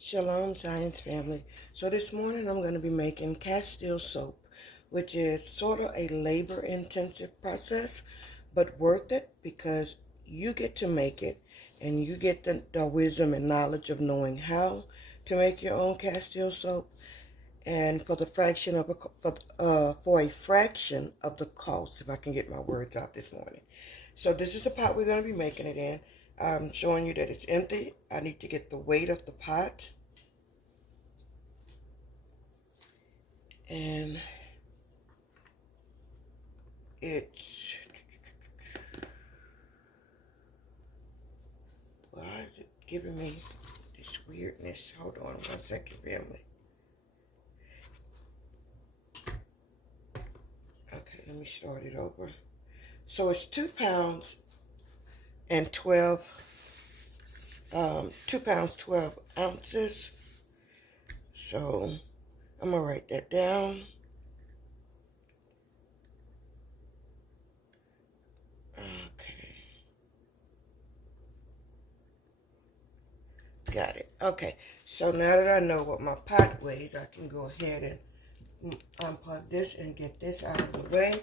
Shalom Science family. So this morning I'm going to be making Castile soap, which is sort of a labor intensive process, but worth it because you get to make it and you get the wisdom and knowledge of knowing how to make your own Castile soap, and for the fraction of for a fraction of the cost, if I can get my words out this morning. So this is the pot we're going to be making it in. I'm showing you that it's empty. I need to get the weight of the pot. And it's, why is it giving me this weirdness? Hold on 1 second, family. Okay, let me start it over. So it's 2 pounds and 12, 2 pounds, 12 ounces. So I'm gonna write that down. Okay. Got it. Okay. So now that I know what my pot weighs, I can go ahead and unplug this and get this out of the way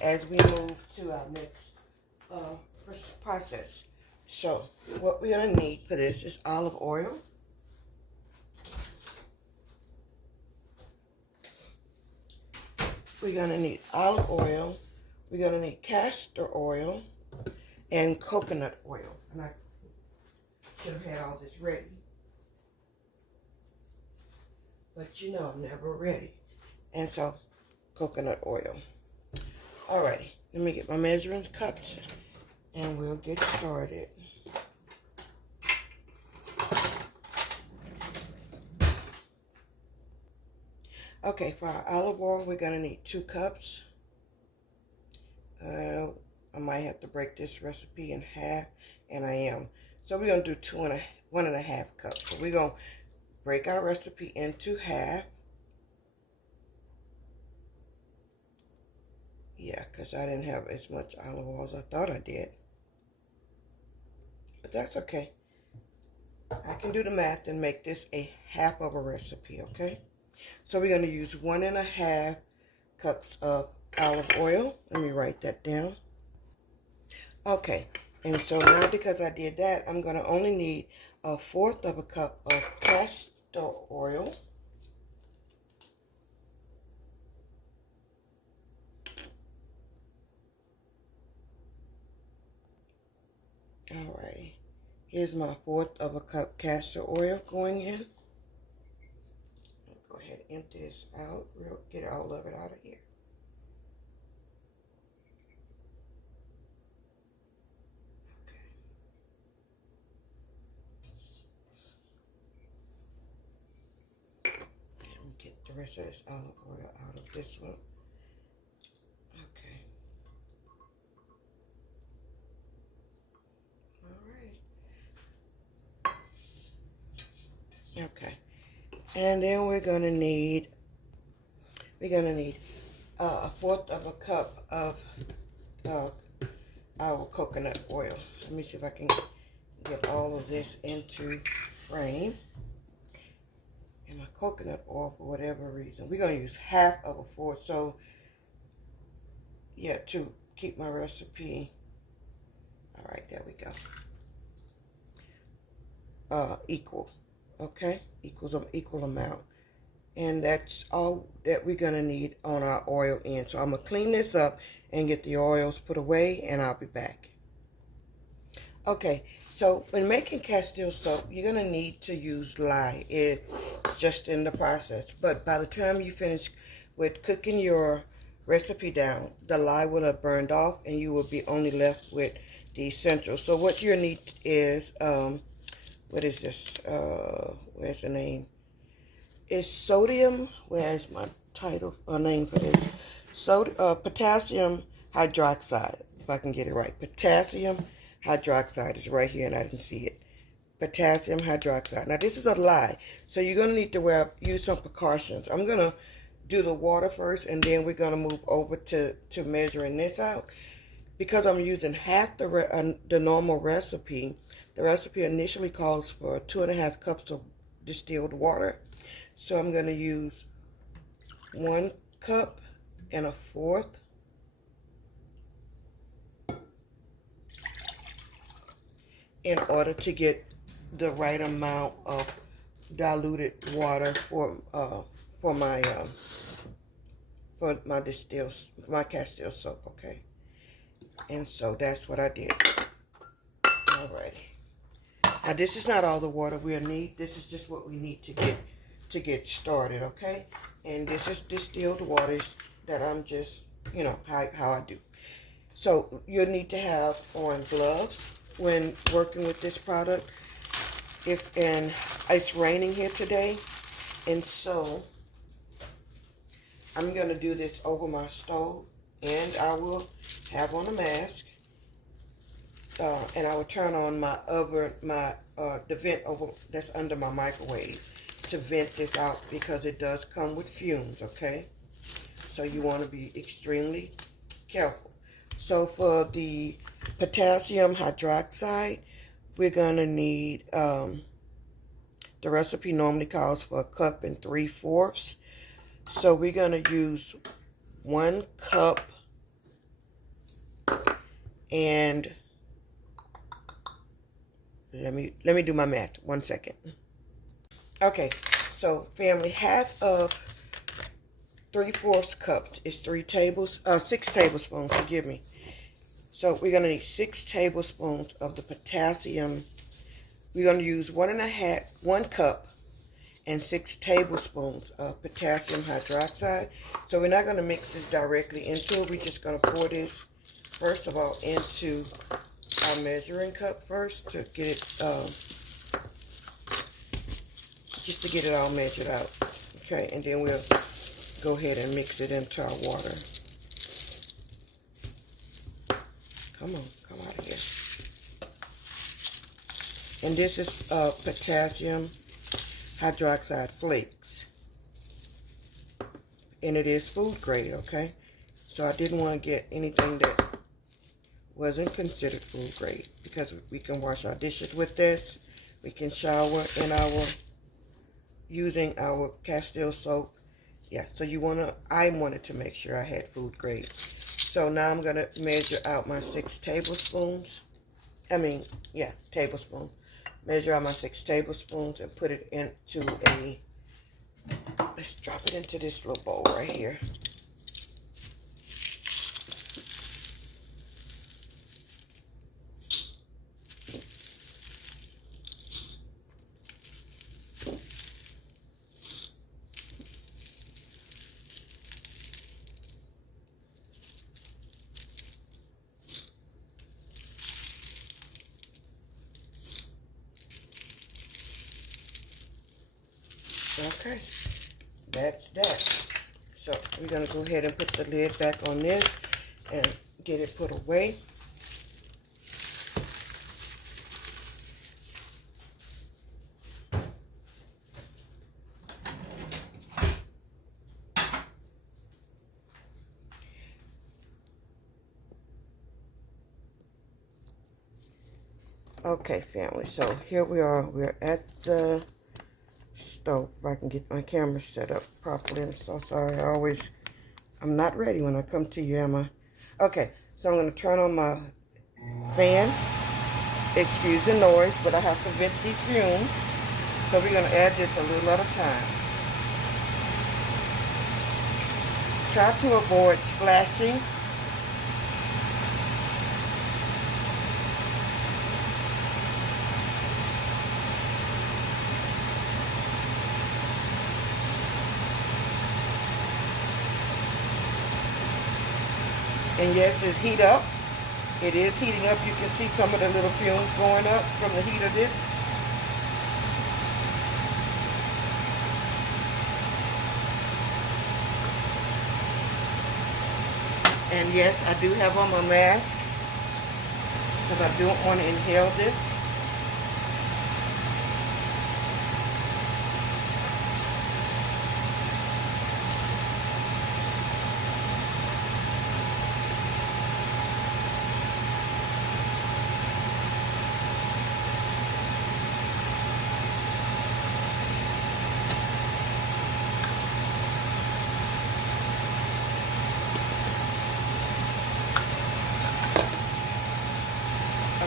as we move to our next process. So what we're gonna need for this is olive oil. We're going to need olive oil, we're going to need castor oil, and coconut oil. And I should have had all this ready. But you know I'm never ready. And so, coconut oil. Alrighty, let me get my measuring cups and we'll get started. Okay, for our olive oil, we're going to need 2 cups. I might have to break this recipe in half, and I am. So we're going to do 1.5 cups. So we're going to break our recipe into half. Yeah, because I didn't have as much olive oil as I thought I did. But that's okay. I can do the math and make this a half of a recipe, okay? So we're going to use 1.5 cups of olive oil. Let me write that down. Okay, and so now because I did that, I'm going to only need 1/4 cup of castor oil. Alrighty, here's my 1/4 cup castor oil going in. Go ahead and empty this out, get all of it out of here. Okay. And get the rest of this olive oil out of this one. Okay. Alright. Okay. And then we're gonna need 1/4 cup of our coconut oil. Let me see if I can get all of this into frame. And my coconut oil, for whatever reason, we're gonna use 1/2 4. So yeah, to keep my recipe. All right, there we go. Equal. Okay, equal amount. And that's all that we're gonna need on our oil end. So I'm gonna clean this up and get the oils put away, and I'll be back. Okay, so when making Castile soap, you're gonna need to use lye. It's just in the process. But by the time you finish with cooking your recipe down, the lye will have burned off and you will be only left with the essentials. So what you need is, what is this? Where's the name? It's sodium. Where's my title or name for this? Potassium hydroxide, if I can get it right. Potassium hydroxide is right here, and I didn't see it. Potassium hydroxide. Now this is a lye, so you're gonna need to use some precautions. I'm gonna do the water first, and then we're gonna move over to measuring this out. Because I'm using half the normal recipe, the recipe initially calls for 2.5 cups of distilled water. So I'm going to use 1 cup and 1/4. In order to get the right amount of diluted water for my Castile soap, okay? And so that's what I did. Alrighty. Now this is not all the water we'll need. This is just what we need to get started, okay? And this is distilled water that I'm just, you know, how I do. So you'll need to have on gloves when working with this product. And it's raining here today, and so I'm gonna do this over my stove, and I will have on a mask, and I will turn on the vent over that's under my microwave to vent this out, because it does come with fumes, okay? So you want to be extremely careful. So for the potassium hydroxide, we're going to need, the recipe normally calls for 1 3/4 cups. So we're going to use 1 cup and let me do my math. 1 second. Okay, so family, half of 3/4 cups is 6 tablespoons, forgive me. So we're going to need 6 tablespoons of the potassium. We're going to use 1 cup and 6 tablespoons of potassium hydroxide. So we're not going to mix this directly into it. We're just going to pour this, first of all, into our measuring cup first to get it, just to get it all measured out. Okay, and then we'll go ahead and mix it into our water. Come on, come out of here. And this is potassium hydroxide flakes. And it is food grade, okay? So I didn't want to get anything that wasn't considered food grade, because we can wash our dishes with this. We can shower using our Castile soap. Yeah, so I wanted to make sure I had food grade. So now I'm going to measure out my 6 tablespoons. Tablespoons. Measure out my 6 tablespoons and put it into let's drop it into this little bowl right here. Okay, that's that. So we're going to go ahead and put the lid back on this and get it put away. Okay, family, so here we are. We're at the stove. If I can get my camera set up properly. I'm so sorry. I'm not ready when I come to you, am I? Okay, so I'm going to turn on my fan. Excuse the noise, but I have to vent these fumes. So we're going to add this a little at a time. Try to avoid splashing. And yes, it's heat up. It is heating up. You can see some of the little fumes going up from the heat of this. And yes, I do have on my mask because I don't want to inhale this.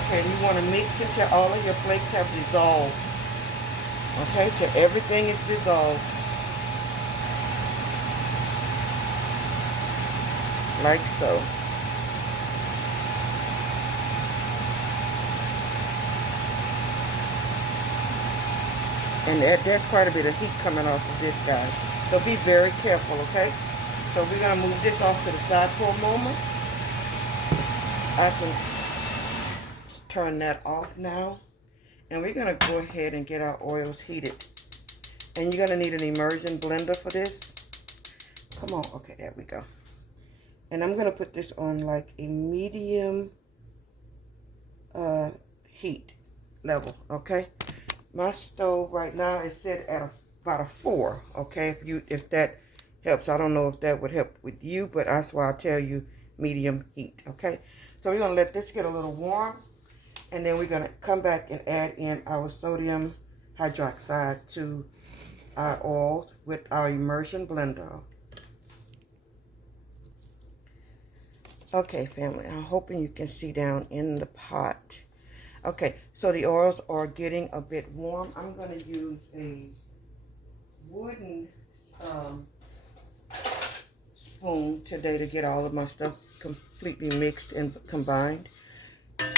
Okay, and you want to mix until all of your flakes have dissolved. Okay, till everything is dissolved. Like so. And there's quite a bit of heat coming off of this, guys. So be very careful, okay? So we're going to move this off to the side for a moment. I can turn that off now. And we're going to go ahead and get our oils heated. And you're going to need an immersion blender for this. Come on. Okay, there we go. And I'm going to put this on like a medium heat level, okay? My stove right now is set at about a 4, okay? If that helps. I don't know if that would help with you, but that's why I tell you medium heat, okay? So we're going to let this get a little warm, and then we're going to come back and add in our sodium hydroxide to our oils with our immersion blender. Okay, family, I'm hoping you can see down in the pot. Okay, so the oils are getting a bit warm. I'm going to use a wooden spoon today to get all of my stuff completely mixed and combined.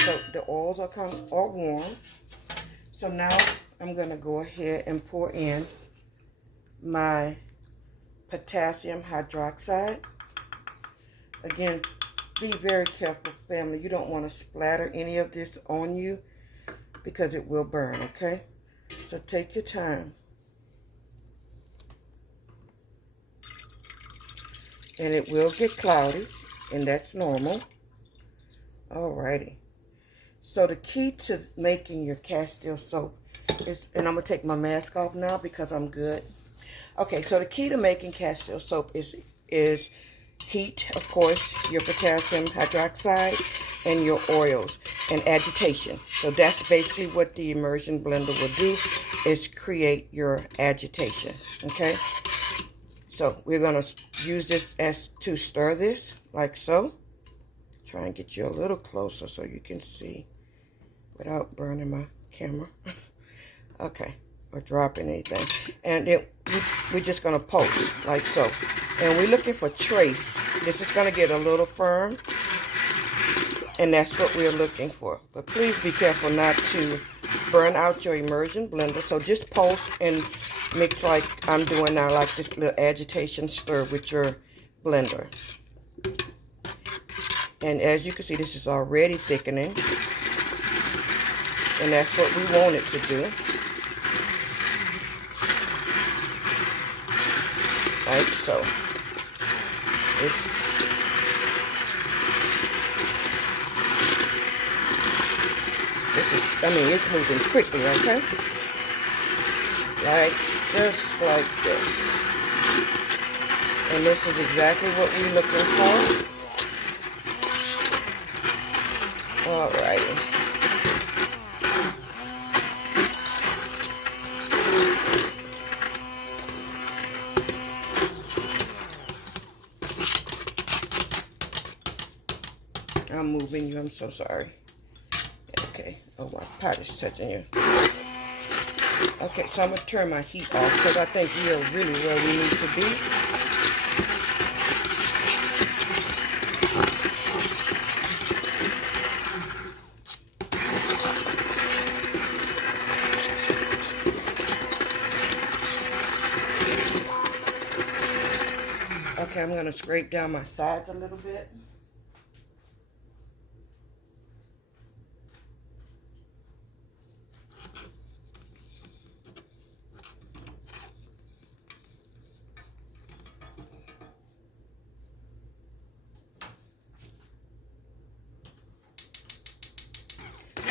So the oils are warm. So now I'm going to go ahead and pour in my potassium hydroxide. Again, be very careful, family. You don't want to splatter any of this on you because it will burn, okay? So take your time. And it will get cloudy, and that's normal. Alrighty. So the key to making your Castile soap is, and I'm going to take my mask off now because I'm good. Okay, so the key to making Castile soap is heat, of course, your potassium hydroxide, and your oils, and agitation. So that's basically what the immersion blender will do, is create your agitation, okay? So we're going to use this as to stir this, like so. Try and get you a little closer so you can see without burning my camera. Okay, or dropping anything. And then we're just going to pulse, like so. And we're looking for trace. This is going to get a little firm. And that's what we're looking for. But please be careful not to burn out your immersion blender. So just pulse and mix like I'm doing now, like this little agitation stir with your blender. And as you can see, this is already thickening. And that's what we want it to do. Like so. It's moving quickly, okay? Just like this. And this is exactly what we're looking for. Alrighty. I'm moving you, I'm so sorry. Okay, oh, my pot is touching you. Okay, so I'm going to turn my heat off because I think we are really where we need to be. Okay, I'm going to scrape down my sides a little bit.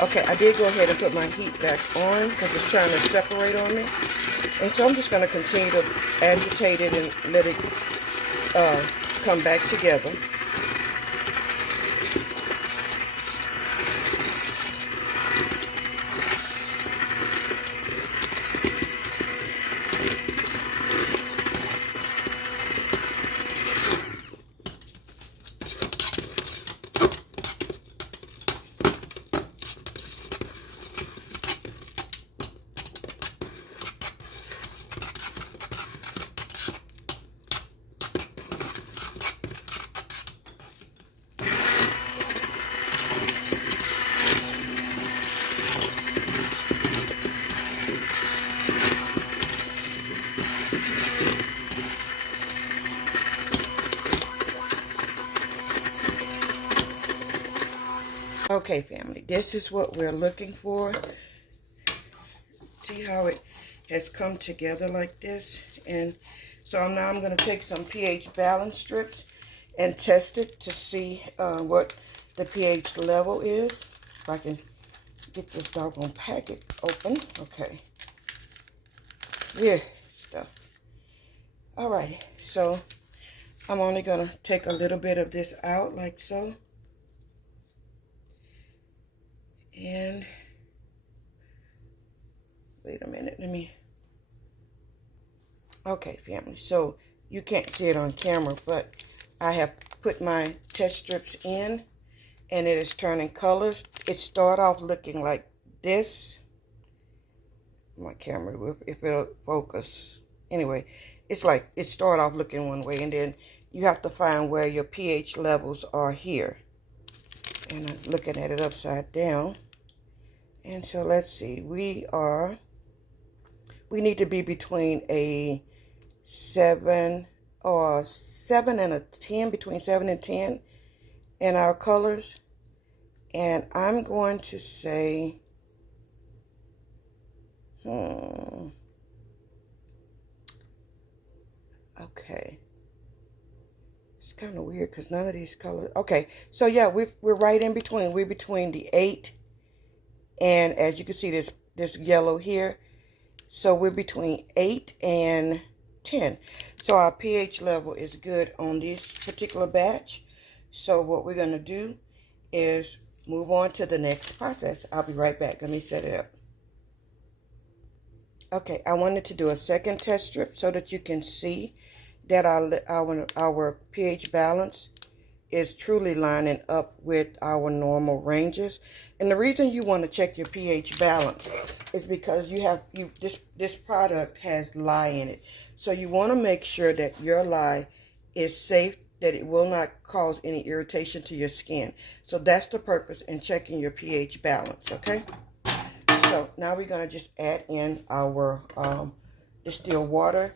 Okay, I did go ahead and put my heat back on because it's trying to separate on me. And so I'm just going to continue to agitate it and let it come back together. Okay, family, this is what we're looking for. See how it has come together like this? And so now I'm going to take some pH balance strips and test it to see what the pH level is. If I can get this doggone packet open. Okay. Yeah, stuff. Alrighty, so I'm only going to take a little bit of this out like so. And wait a minute, let me. Okay, family, so you can't see it on camera, but I have put my test strips in and it is turning colors. It started off looking like this. My camera, if it'll focus. Anyway, it's like it started off looking one way, and then you have to find where your pH levels are here. And I'm looking at it upside down. And so let's see, we need to be between a 7 and a 10, between 7 and 10 in our colors. And I'm going to say, okay. It's kind of weird because none of these colors, okay. So yeah, we're right in between. We're between the 8 and, as you can see, this yellow here. So we're between 8 and 10. So our pH level is good on this particular batch. So what we're going to do is move on to the next process. I'll be right back. Let me set it up. Okay, I wanted to do a second test strip so that you can see that our pH balance is truly lining up with our normal ranges. And the reason you want to check your pH balance is because this product has lye in it. So you want to make sure that your lye is safe, that it will not cause any irritation to your skin. So that's the purpose in checking your pH balance, okay? So now we're going to just add in our distilled water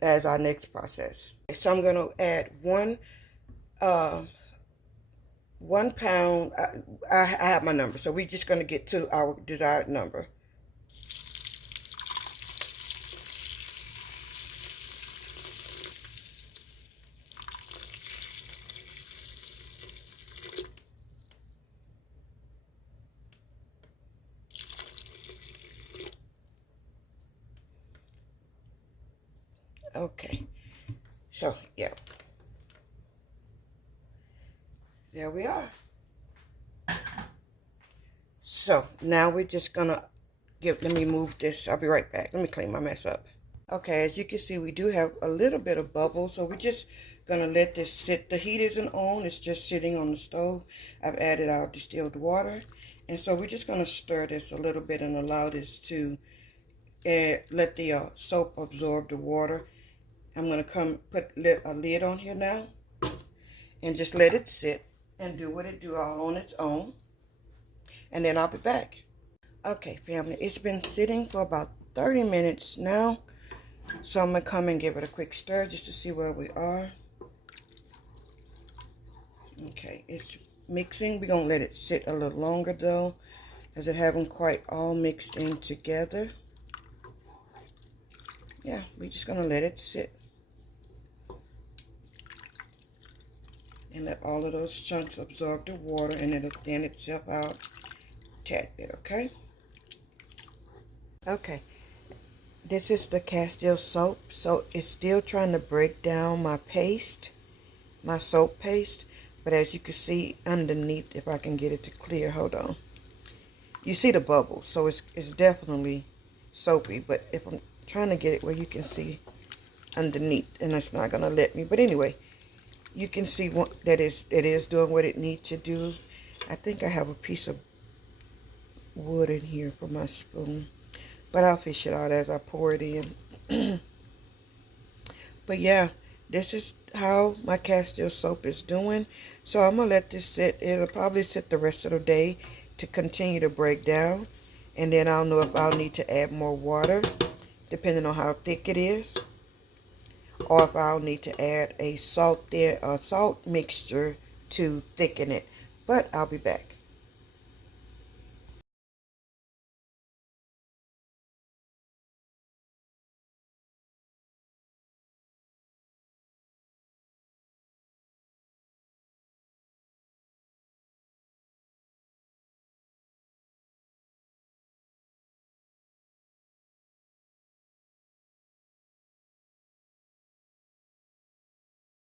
as our next process. So I'm going to add 1 pound. I have my number, so we're just going to get to our desired number. Okay, so yeah, there we are. So now we're just gonna let me move this. I'll be right back. Let me clean my mess up. Okay, as you can see, we do have a little bit of bubbles, so we're just gonna let this sit. The heat isn't on, it's just sitting on the stove. I've added our distilled water, and so we're just gonna stir this a little bit and allow this to let the soap absorb the water. I'm going to put a lid on here now and just let it sit and do what it do all on its own. And then I'll be back. Okay, family, it's been sitting for about 30 minutes now. So I'm going to come and give it a quick stir just to see where we are. Okay, it's mixing. We're going to let it sit a little longer though, as it haven't quite all mixed in together. Yeah, we're just going to let it sit. And let all of those chunks absorb the water, and it'll thin itself out a tad bit, okay? Okay, this is the Castile Soap. So it's still trying to break down my paste, my soap paste. But as you can see underneath, if I can get it to clear, hold on. You see the bubbles, so it's definitely soapy. But if I'm trying to get it where you can see underneath, and it's not going to let me. But anyway, you can see that it is doing what it needs to do. I think I have a piece of wood in here for my spoon, but I'll fish it out as I pour it in. But yeah, this is how my Castile Soap is doing. So I'm going to let this sit. It'll probably sit the rest of the day to continue to break down. And then I'll know if I'll need to add more water, depending on how thick it is. Or if I'll need to add a salt mixture to thicken it. But I'll be back.